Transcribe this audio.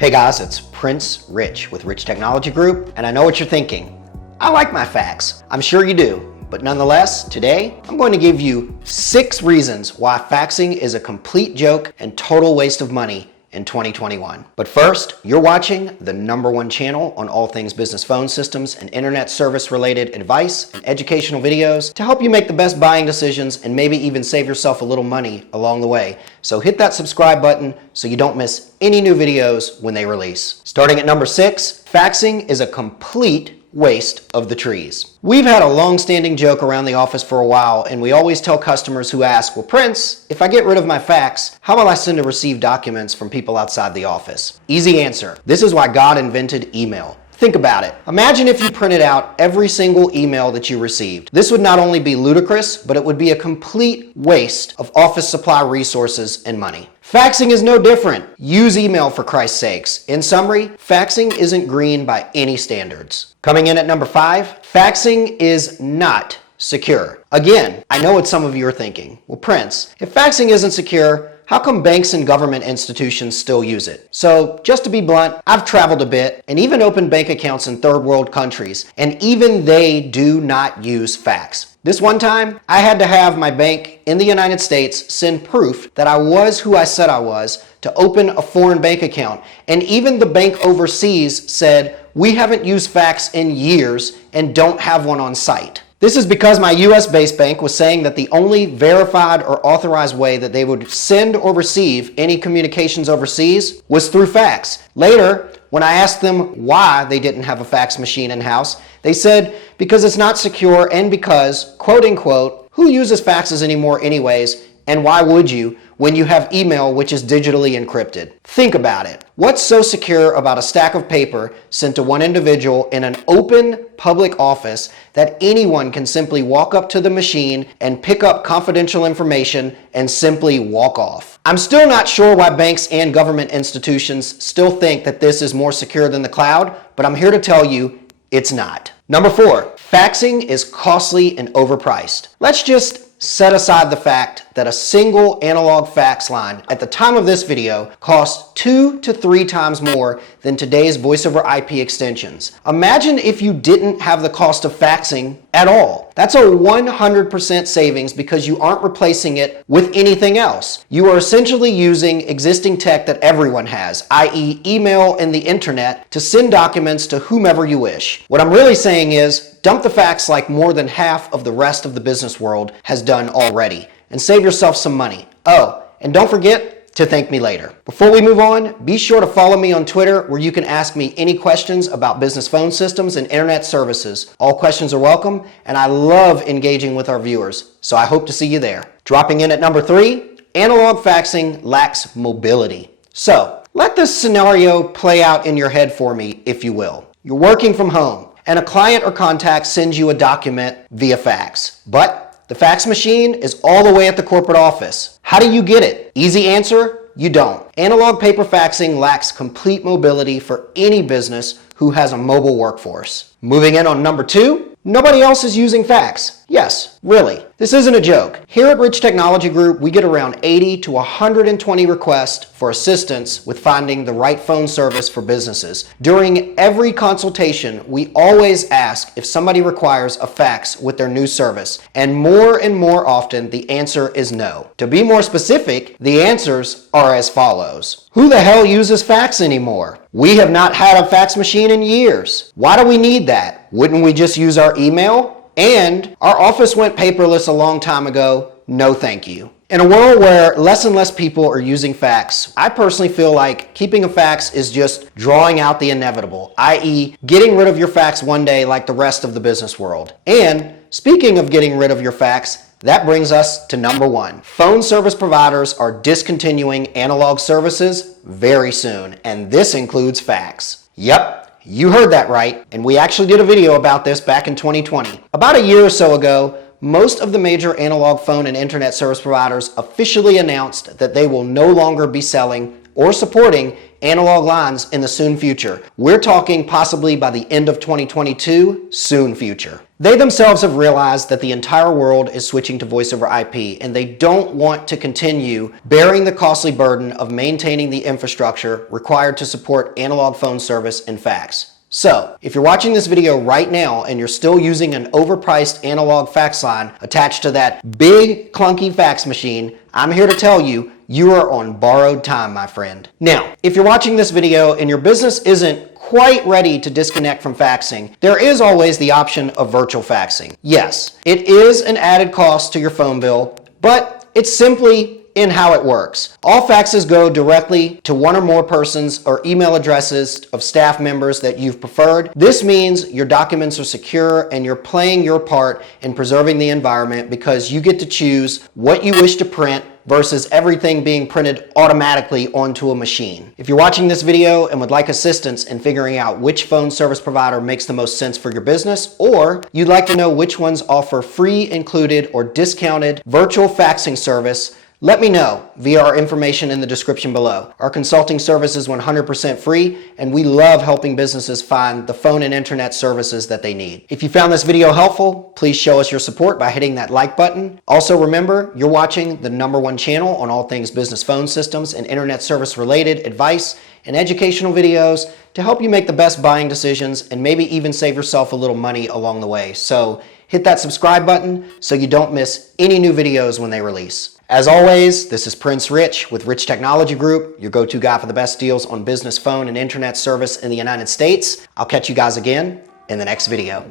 Hey guys, it's Prince Rich with Rich Technology Group, and I know what you're thinking. I like my fax. I'm sure you do. But nonetheless, today, I'm going to give you 6 reasons why faxing is a complete joke and total waste of money in 2021. But first, you're watching the #1 channel on all things business phone systems and internet service related advice and educational videos to help you make the best buying decisions and maybe even save yourself a little money along the way. So hit that subscribe button so you don't miss any new videos when they release. Starting at number 6, faxing is a complete waste of the trees. We've had a long-standing joke around the office for a while, and we always tell customers who ask, well, Prince, if I get rid of my fax, how will I send or receive documents from people outside the office? Easy answer. This is why God invented email. Think about it. Imagine if you printed out every single email that you received. This would not only be ludicrous, but it would be a complete waste of office supply resources and money. Faxing is no different. Use email for Christ's sakes. In summary, faxing isn't green by any standards. Coming in at number 5, faxing is not secure. Again, I know what some of you are thinking. Well, Prince, if faxing isn't secure, how come banks and government institutions still use it? So just to be blunt, I've traveled a bit and even opened bank accounts in third world countries, and even they do not use fax. This one time, I had to have my bank in the United States send proof that I was who I said I was to open a foreign bank account. And even the bank overseas said, we haven't used fax in years and don't have one on site. This is because my US-based bank was saying that the only verified or authorized way that they would send or receive any communications overseas was through fax. Later, when I asked them why they didn't have a fax machine in-house, they said because it's not secure and because, quote unquote, who uses faxes anymore anyways, and why would you when you have email which is digitally encrypted? Think about it. What's so secure about a stack of paper sent to one individual in an open public office that anyone can simply walk up to the machine and pick up confidential information and simply walk off? I'm still not sure why banks and government institutions still think that this is more secure than the cloud, but I'm here to tell you it's not. Number 4, faxing is costly and overpriced. Let's just set aside the fact that a single analog fax line at the time of this video costs 2 to 3 times more than today's voice over IP extensions. Imagine if you didn't have the cost of faxing at all. That's a 100% savings because you aren't replacing it with anything else. You are essentially using existing tech that everyone has, i.e. email and the internet, to send documents to whomever you wish. What I'm really saying is, dump the fax like more than half of the rest of the business world has done already, and save yourself some money. Oh, and don't forget to thank me later. Before we move on, be sure to follow me on Twitter where you can ask me any questions about business phone systems and internet services. All questions are welcome, and I love engaging with our viewers, so I hope to see you there. Dropping in at number 3, analog faxing lacks mobility. So, let this scenario play out in your head for me, if you will. You're working from home, and a client or contact sends you a document via fax. But the fax machine is all the way at the corporate office. How do you get it? Easy answer, you don't. Analog paper faxing lacks complete mobility for any business who has a mobile workforce. Moving in on number 2, nobody else is using fax. Yes, really. This isn't a joke. Here at Rich Technology Group, we get around 80 to 120 requests for assistance with finding the right phone service for businesses. During every consultation, we always ask if somebody requires a fax with their new service, and more often the answer is no. To be more specific, the answers are as follows. Who the hell uses fax anymore? We have not had a fax machine in years. Why do we need that? Wouldn't we just use our email? And our office went paperless a long time ago. No thank you. In a world where less and less people are using fax, I personally feel like keeping a fax is just drawing out the inevitable, i.e. getting rid of your fax one day like the rest of the business world. And speaking of getting rid of your fax, that brings us to number 1. Phone service providers are discontinuing analog services very soon, and this includes fax. Yep. You heard that right, and we actually did a video about this back in 2020. About a year or so ago, most of the major analog phone and internet service providers officially announced that they will no longer be selling or supporting analog lines in the soon future. We're talking possibly by the end of 2022, soon future. They themselves have realized that the entire world is switching to voice over IP, and they don't want to continue bearing the costly burden of maintaining the infrastructure required to support analog phone service and fax. So, if you're watching this video right now and you're still using an overpriced analog fax line attached to that big clunky fax machine, I'm here to tell you, you are on borrowed time, my friend. Now, if you're watching this video and your business isn't quite ready to disconnect from faxing, there is always the option of virtual faxing. Yes, it is an added cost to your phone bill, but it's simply in how it works. All faxes go directly to one or more persons or email addresses of staff members that you've preferred. This means your documents are secure and you're playing your part in preserving the environment because you get to choose what you wish to print versus everything being printed automatically onto a machine. If you're watching this video and would like assistance in figuring out which phone service provider makes the most sense for your business, or you'd like to know which ones offer free, included, or discounted virtual faxing service, let me know via our information in the description below. Our consulting service is 100% free, and we love helping businesses find the phone and internet services that they need. If you found this video helpful, please show us your support by hitting that like button. Also remember, you're watching the #1 channel on all things business phone systems and internet service related advice and educational videos to help you make the best buying decisions and maybe even save yourself a little money along the way. So hit that subscribe button so you don't miss any new videos when they release. As always, this is Prince Rich with Rich Technology Group, your go-to guy for the best deals on business phone and internet service in the United States. I'll catch you guys again in the next video.